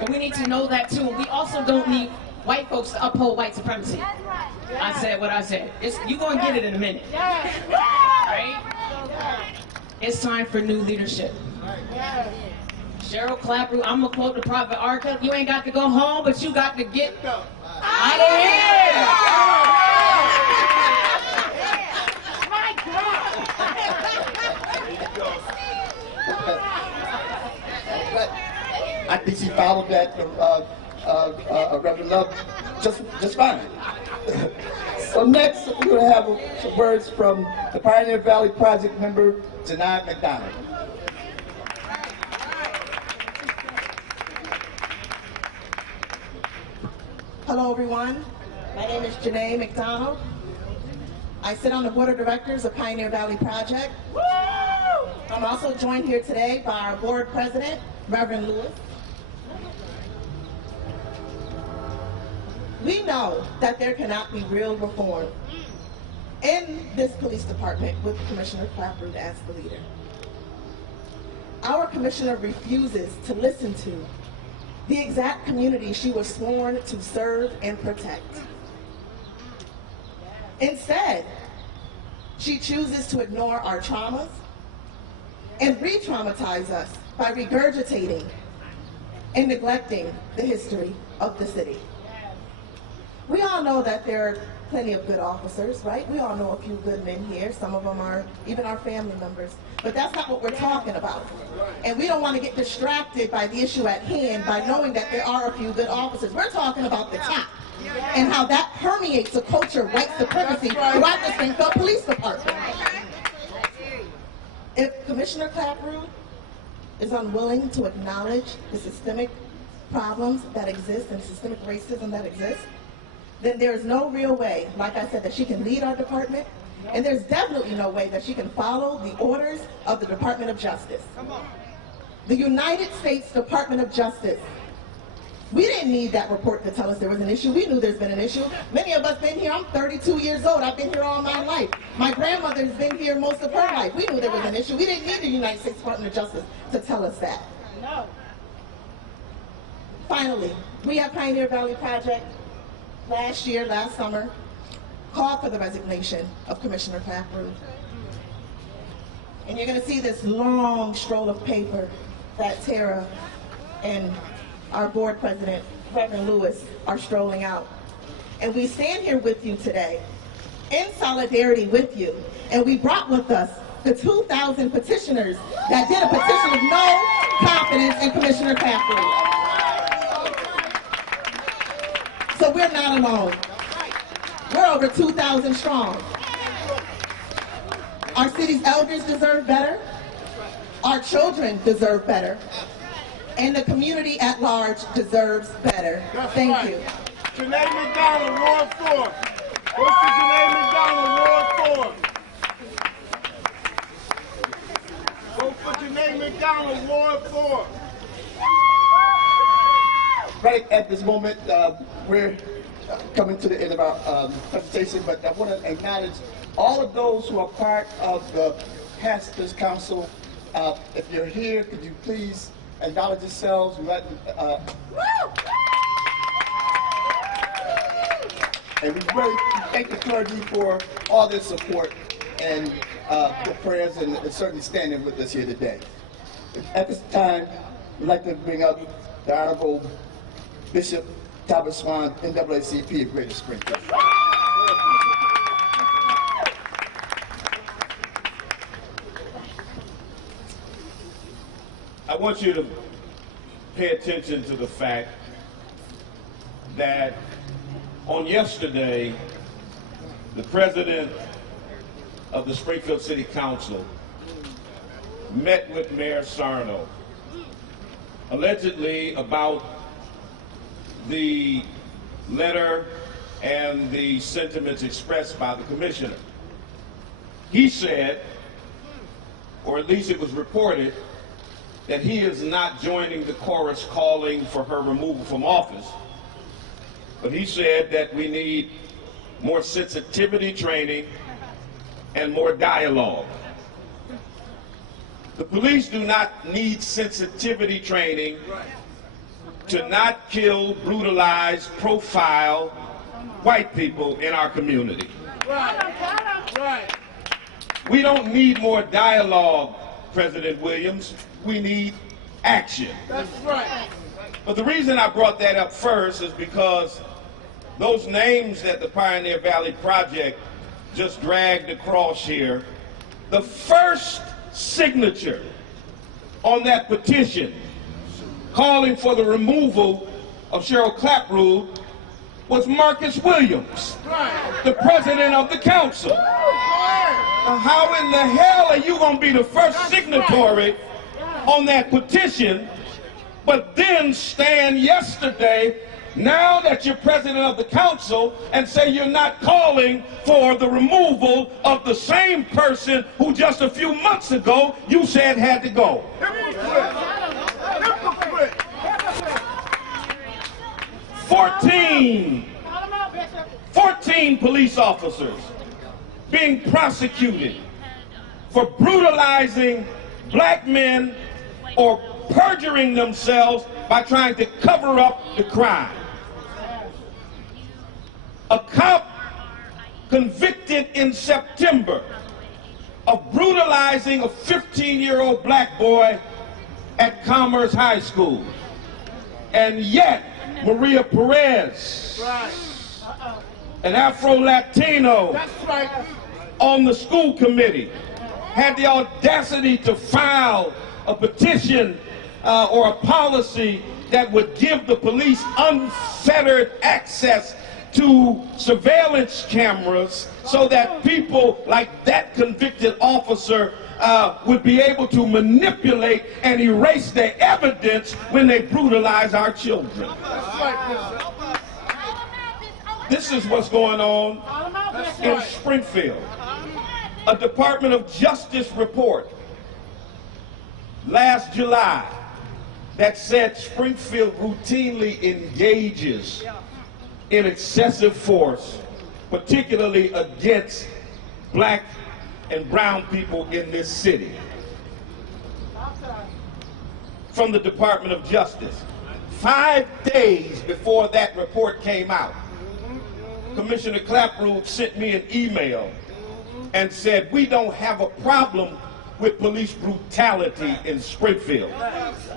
But we need to know that too. We also don't need white folks to uphold white supremacy. I said what I said. You're going to get it in a minute. Right? It's time for new leadership. Cheryl, Clapprood, I'm going to quote the prophet Arca. You ain't got to go home, but you got to get out of here. I think she followed that, Reverend Love, just fine. So next, we're going to have some words from the Pioneer Valley Project member, Janai McDonald. Hello, everyone. My name is Janai McDonald. I sit on the board of directors of Pioneer Valley Project. I'm also joined here today by our board president, Reverend Lewis. We know that there cannot be real reform in this police department with Commissioner Clapprood as the leader. Our commissioner refuses to listen to the exact community she was sworn to serve and protect. Instead, she chooses to ignore our traumas and re-traumatize us by regurgitating and neglecting the history of the city. We all know that there are plenty of good officers, right? We all know a few good men here. Some of them are even our family members. But that's not what we're talking about. And we don't want to get distracted by the issue at hand by knowing that there are a few good officers. We're talking about the top and how that permeates a culture of white supremacy throughout the Springfield Police Department. If Commissioner Clapprood is unwilling to acknowledge the systemic problems that exist and systemic racism that exists, then there's no real way, like I said, that she can lead our department, and there's definitely no way that she can follow the orders of the Department of Justice. The United States Department of Justice. We didn't need that report to tell us there was an issue. We knew there's been an issue. Many of us been here. I'm 32 years old. I've been here all my life. My grandmother's been here most of her life. We knew there was an issue. We didn't need the United States Department of Justice to tell us that. No. Finally, we at Pioneer Valley Project last summer, called for the resignation of Commissioner Clapprood. And you're going to see this long scroll of paper that Tara and our board president, Reverend Lewis, are strolling out. And we stand here with you today in solidarity with you. And we brought with us the 2,000 petitioners that did a petition of no confidence in Commissioner Clapprood. So we're not alone. We're over 2,000 strong. Our city's elders deserve better. Our children deserve better. And the community at large deserves better. Thank you. Janae McDonald, Ward 4. Vote for Janae McDonald, Ward 4. Vote for Janae McDonald, Ward 4. Right at this moment, we're coming to the end of our presentation, but I want to acknowledge all of those who are part of the Pastors Council. If you're here, could you please acknowledge yourselves? And we really thank the clergy for all their support and the prayers and certainly standing with us here today. At this time, we'd like to bring up the Honorable Bishop Talbot Swan, NAACP of Greater Springfield. I want you to pay attention to the fact that on yesterday, the president of the Springfield City Council met with Mayor Sarno, allegedly about the letter and the sentiments expressed by the commissioner. He said, or at least it was reported, that he is not joining the chorus calling for her removal from office, but he said that we need more sensitivity training and more dialogue. The police do not need sensitivity training to not kill, brutalize, profile white people in our community. Right. We don't need more dialogue, President Williams. We need action. That's right. But the reason I brought that up first is because those names that the Pioneer Valley Project just dragged across here, the first signature on that petition calling for the removal of Cheryl Clapprood was Marcus Williams, the president of the council. Now, how in the hell are you going to be the first signatory on that petition, but then stand yesterday, now that you're president of the council, and say you're not calling for the removal of the same person who just a few months ago you said had to go? 14 police officers being prosecuted for brutalizing black men or perjuring themselves by trying to cover up the crime. A cop convicted in September of brutalizing a 15-year-old black boy at Commerce High School. And yet, Maria Perez, an Afro-Latino on the school committee, had the audacity to file a petition or a policy that would give the police unfettered access to surveillance cameras so that people like that convicted officer would be able to manipulate and erase their evidence when they brutalize our children. This is what's going on in Springfield. A Department of Justice report last July that said Springfield routinely engages in excessive force, particularly against black and brown people in this city. From the Department of Justice. 5 days before that report came out, Commissioner Clapprood sent me an email and said, we don't have a problem with police brutality in Springfield.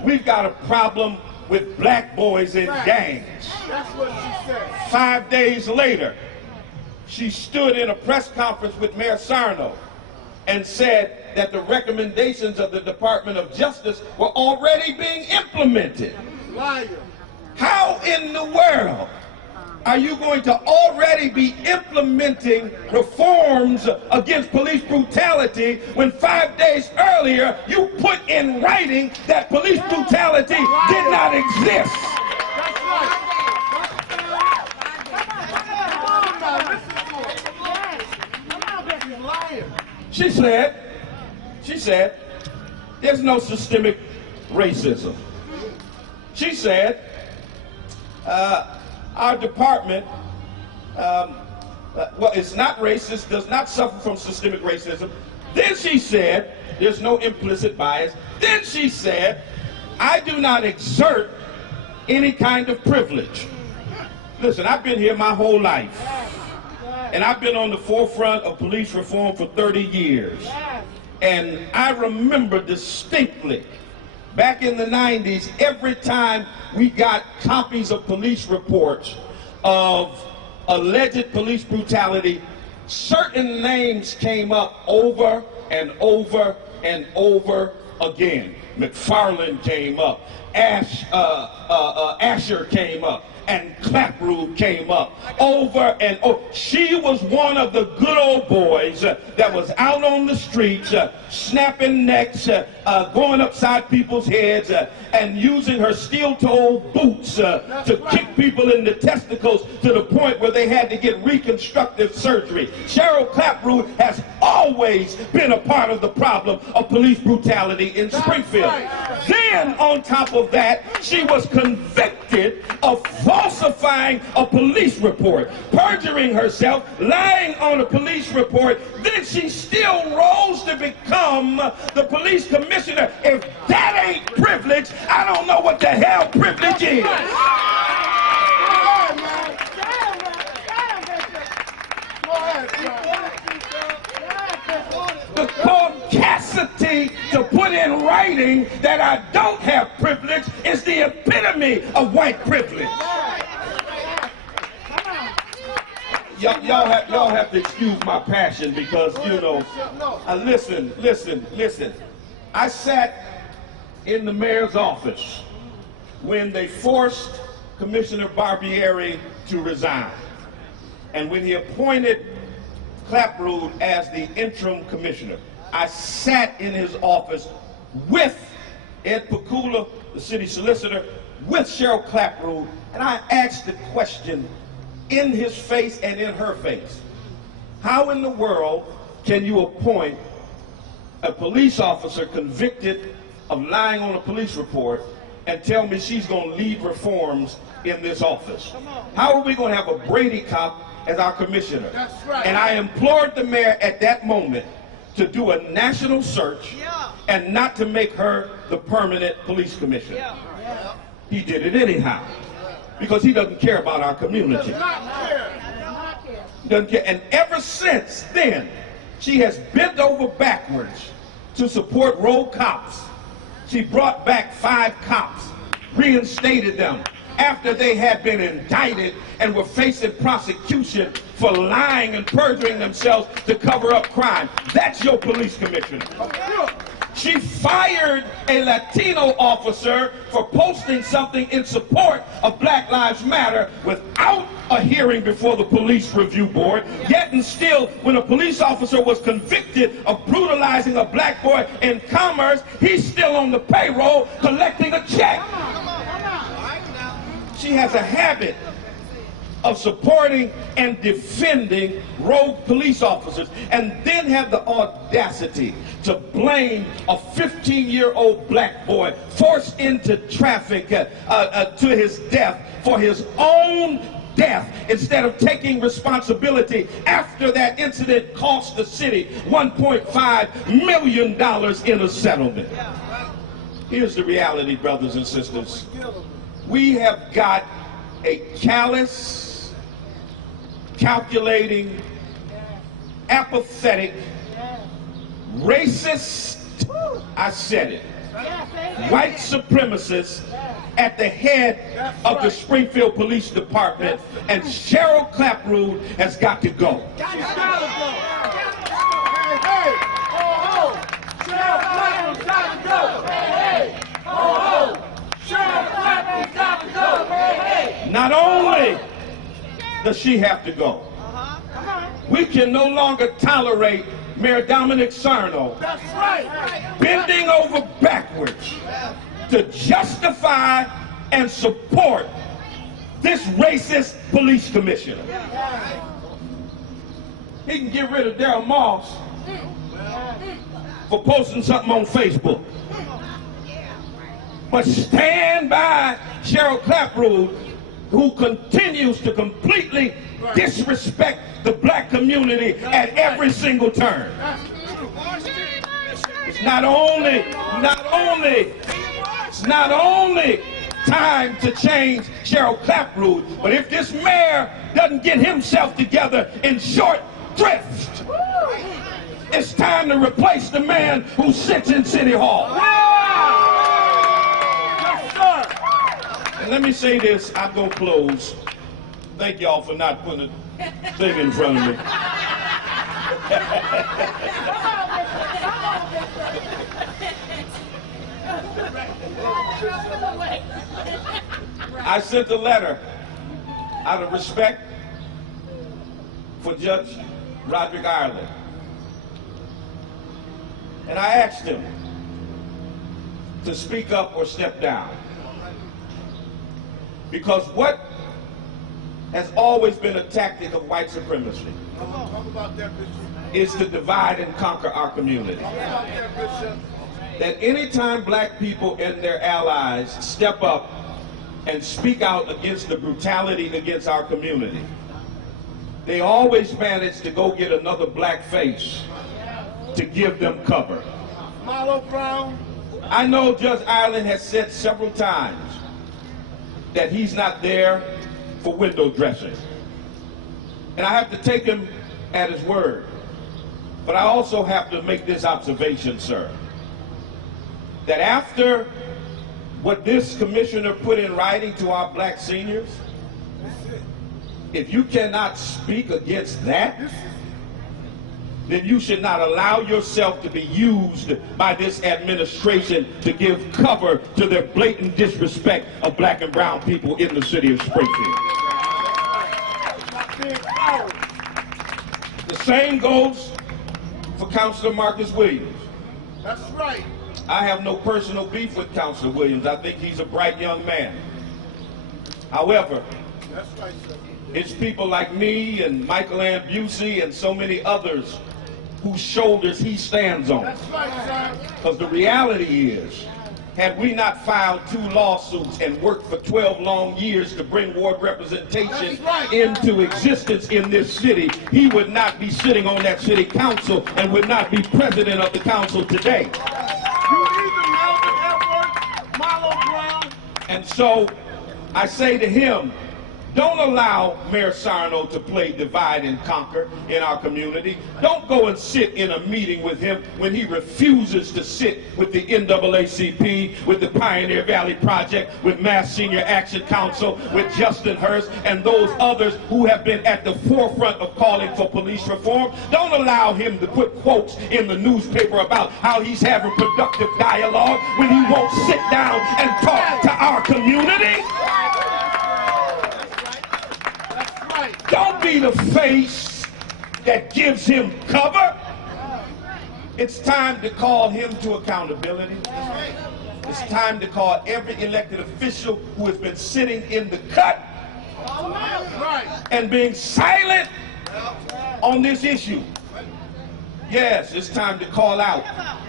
We've got a problem with black boys in gangs. That's what she said. 5 days later, she stood in a press conference with Mayor Sarno and said that the recommendations of the Department of Justice were already being implemented. Liar. How in the world are you going to already be implementing reforms against police brutality when 5 days earlier you put in writing that police brutality did not exist? She said, there's no systemic racism. She said, our department, well, it's not racist, does not suffer from systemic racism. Then she said, there's no implicit bias. Then she said, I do not exert any kind of privilege. Listen, I've been here my whole life, and I've been on the forefront of police reform for 30 years. And I remember distinctly, back in the 90s, every time we got copies of police reports of alleged police brutality, certain names came up over and over and over again. McFarland came up, Asher came up, and Clapprood came up over and over. She was one of the good old boys that was out on the streets, snapping necks, going upside people's heads, and using her steel-toed boots to kick people in the testicles to the point where they had to get reconstructive surgery. Cheryl Clapprood has always been a part of the problem of police brutality in Springfield. Then, on top of that, she was convicted of falsifying a police report, perjuring herself, lying on a police report. Then she still rose to become the police commissioner. If that ain't privilege, I don't know what the hell privilege is. The caucasity to put in writing that I don't have privilege is the epitome of white privilege. Y'all have to excuse my passion because, you know, listen. I sat in the mayor's office when they forced Commissioner Barbieri to resign. And when he appointed Clapprood as the interim commissioner, I sat in his office with Ed Pakula, the city solicitor, with Cheryl Clapprood, and I asked the question in his face and in her face. How in the world can you appoint a police officer convicted of lying on a police report and tell me she's going to lead reforms in this office? How are we going to have a Brady cop as our commissioner? That's right. And I implored the mayor at that moment to do a national search and not to make her the permanent police commissioner. He did it anyhow because he doesn't care about our community. He doesn't care. And ever since then, she has bent over backwards to support rogue cops. She brought back 5 cops, reinstated them after they had been indicted and were facing prosecution for lying and perjuring themselves to cover up crime. That's your police commissioner. She fired a Latino officer for posting something in support of Black Lives Matter without a hearing before the police review board. Yet and still, when a police officer was convicted of brutalizing a black boy in Commerce, he's still on the payroll collecting a check. She has a habit of supporting and defending rogue police officers, and then have the audacity to blame a 15-year-old black boy forced into traffic to his death for his own death, instead of taking responsibility after that incident cost the city $1.5 million in a settlement. Here's the reality, brothers and sisters. We have got a callous, calculating, apathetic, racist, I said it, white supremacist at the head of the Springfield Police Department, and Cheryl Clapprood has got to go. She's got to go. Hey, ho, ho. Cheryl Clapprood's got to go. Hey, ho, ho. Cheryl Clapprood's got to go. Hey. Not only does she have to go, we can no longer tolerate Mayor Dominic Sarno bending over backwards to justify and support this racist police commissioner. He can get rid of Darryl Moss, for posting something on Facebook. But stand by Cheryl Clapprood, who continues to completely disrespect the black community at every single turn. It's not only time to change Cheryl Clapprood, but if this mayor doesn't get himself together in short thrift, it's time to replace the man who sits in City Hall. And let me say this, I'm going to close. Thank y'all for not putting a thing in front of me. I sent a letter out of respect for Judge Roderick Ireland. And I asked him to speak up or step down. Because what has always been a tactic of white supremacy is to divide and conquer our community. That anytime black people and their allies step up and speak out against the brutality against our community, they always manage to go get another black face to give them cover. I know Judge Ireland has said several times that he's not there for window dressing. And I have to take him at his word. But I also have to make this observation, sir, that after what this commissioner put in writing to our black seniors, if you cannot speak against that, then you should not allow yourself to be used by this administration to give cover to their blatant disrespect of black and brown people in the city of Springfield. The same goes for Councilor Marcus Williams. That's right. I have no personal beef with Councilor Williams. I think he's a bright young man. However, that's right, sir. It's people like me and Michael Ann Busey and so many others whose shoulders he stands on. That's right, sir. Because the reality is, had we not filed 2 lawsuits and worked for 12 long years to bring ward representation into existence in this city, he would not be sitting on that city council and would not be president of the council today. And so I say to him, don't allow Mayor Sarno to play divide and conquer in our community. Don't go and sit in a meeting with him when he refuses to sit with the NAACP, with the Pioneer Valley Project, with Mass Senior Action Council, with Justin Hurst, and those others who have been at the forefront of calling for police reform. Don't allow him to put quotes in the newspaper about how he's having productive dialogue when he won't sit down and talk to our community. Don't be the face that gives him cover. It's time to call him to accountability. It's time to call every elected official who has been sitting in the cut and being silent on this issue. Yes, it's time to call out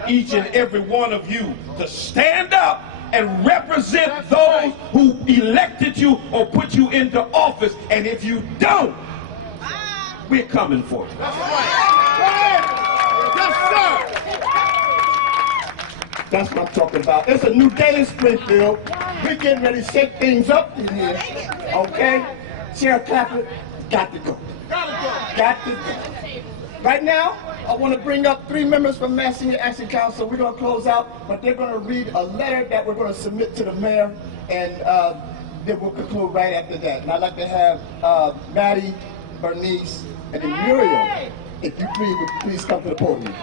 each and every one of you to stand up and represent those who elected you or put you into office. And if you don't, we're coming for you. That's right. Yes, sir. That's what I'm talking about. It's a new day in Springfield. We're getting ready to shake things up in here. Okay? Cheryl Clapprood, got to go. Got to go. Right now, I want to bring up 3 members from Mass Senior Action Council. We're going to close out, but they're going to read a letter that we're going to submit to the mayor, and then we'll conclude right after that. And I'd like to have Maddie, Bernice, and then Muriel, if you please come to the podium.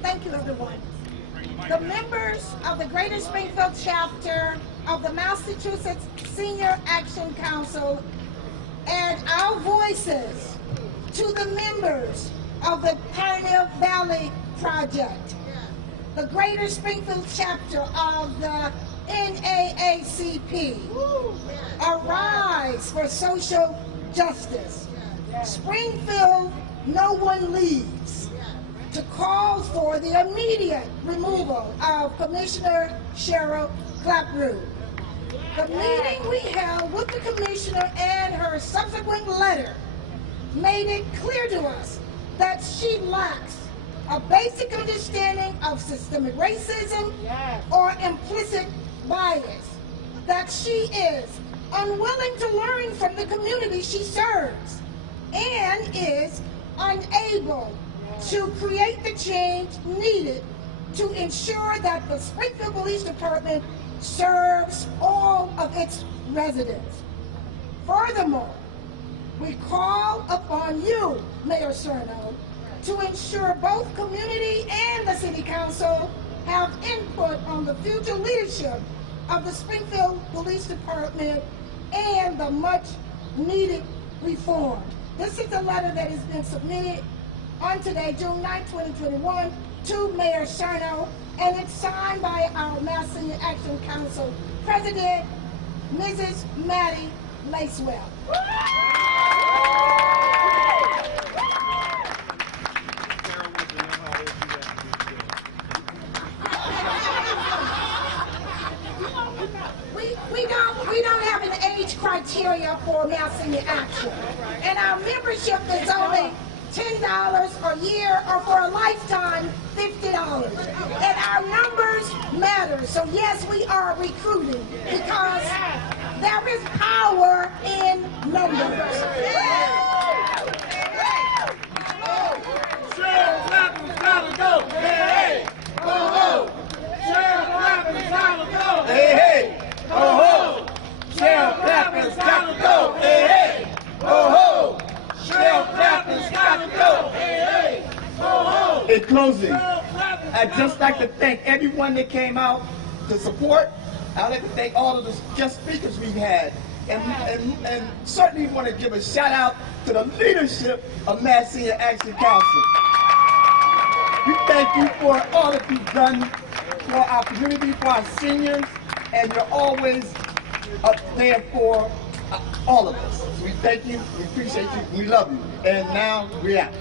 Thank you, everyone. The members of the Greater Springfield chapter of the Massachusetts Senior Action Council add our voices to the members of the Pioneer Valley Project, the Greater Springfield chapter of the NAACP. Arise for social justice. Springfield, no one leaves. To call for the immediate removal of Commissioner Cheryl Clapprood. The meeting we held with the commissioner and her subsequent letter made it clear to us that she lacks a basic understanding of systemic racism or implicit bias, that she is unwilling to learn from the community she serves, and is unable to create the change needed to ensure that the Springfield Police Department serves all of its residents. Furthermore, we call upon you, Mayor Shino, to ensure both community and the City Council have input on the future leadership of the Springfield Police Department and the much needed reform. This is the letter that has been submitted on today, June 9, 2021, to Mayor Shino, and it's signed by our Mass Senior Action Council President, Mrs. Maddie Lacewell. We don't have an age criteria for Mass Senior Action, and our membership is only $10 a year, or for a lifetime, $50. And our numbers matter. So yes, we are recruiting because there is power in numbers. Cheryl Clapprood's gotta go. Hey, hey, ho ho. Cheryl Clapprood's gotta go. Hey, hey, ho ho. Cheryl Clapprood's gotta go. Hey, hey, ho ho. Cheryl Clapprood's gotta go. Hey, hey, ho ho. In closing, I'd just like to thank everyone that came out to support. I'd like to thank all of the guest speakers we've had. And certainly want to give a shout out to the leadership of Mass Senior Action Council. We thank you for all that you've done for our community, for our seniors, and you're always up there for all of us. So we thank you, we appreciate you, we love you. And now we're out.